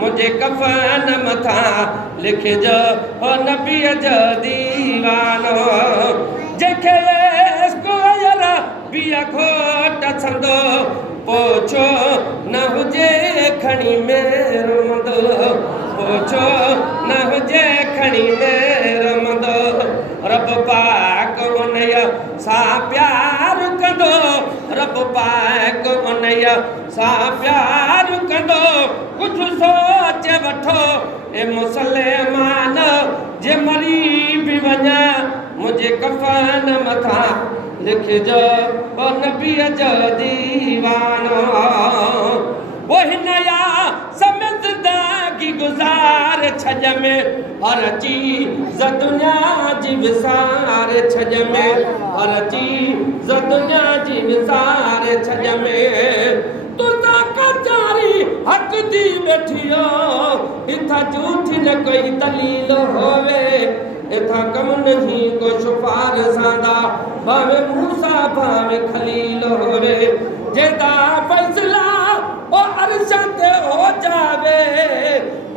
मुझे कफन मथा लिख जो हो नबी जो दीवानो जेके इसको यारा बिया खोट छंदो पोछो न हुजे खणी मेरो मंदो पोछो न हुजे खणी मेरो मंदो रब पाक उनया सा प्यार कंदो रब पाक उनया सा प्यार कंदो कुछ सोच वठो ए मुसलमान जे मरी भी वञा मुझे कफन मथा लिख जो ओ नबी जो दीवानो वो नया समय जिंदगी गुजार छज में हर चीज दुनिया जी विसार छज में हर चीज दुनिया जी विसार छज में हक दी बैठियो इथा झूठी न कोई दलील होवे इथा कम नहीं कोई सुपार सांदा भावे मूसा भावे खलील होवे जेदा फैसला ओ अरशद हो जावे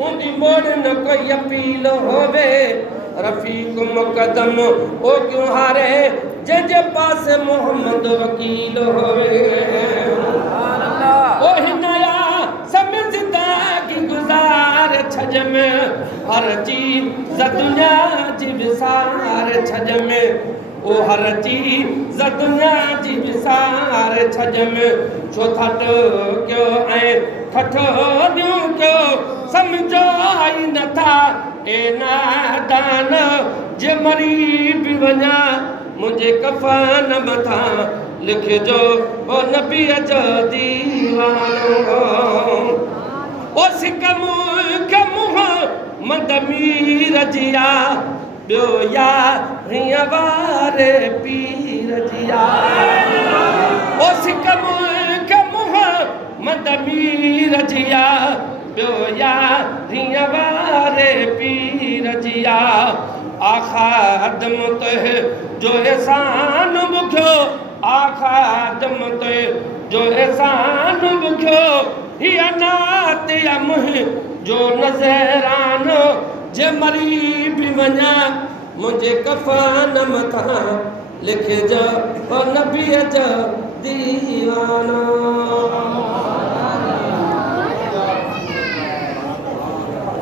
उनकी मोड़ न कोई अपील होवे रफीक मुकदम ओ क्यों हारे जे पास मोहम्मद वकील होवे ओ नया समय जिंदगी गुजार छज में हर चीज दुनिया जी विसार छज में ओ हर चीज दुनिया जी विसार छज में छो थट क्यों ऐं ठठो ॾियूं क्यों समझो आई नथा ए नादान जे मरी भी वञा मुझे कफन मथा लिख जो ओ नबी जो दीवानो ओ सिकम के मुह मदमीर जिया बियो या रिया वारे पीर जिया ओ सिकम के मुह मदमीर जिया बियो या रिया वारे पीर जिया आखादम तो जो एहसान बुखो आखादम तो जो एहसान बुखो ही अनात या मुह जो नजरानो जे मरी भी वञा मुझे कफन मथा लिख जो ओ नबी जो दीवानो।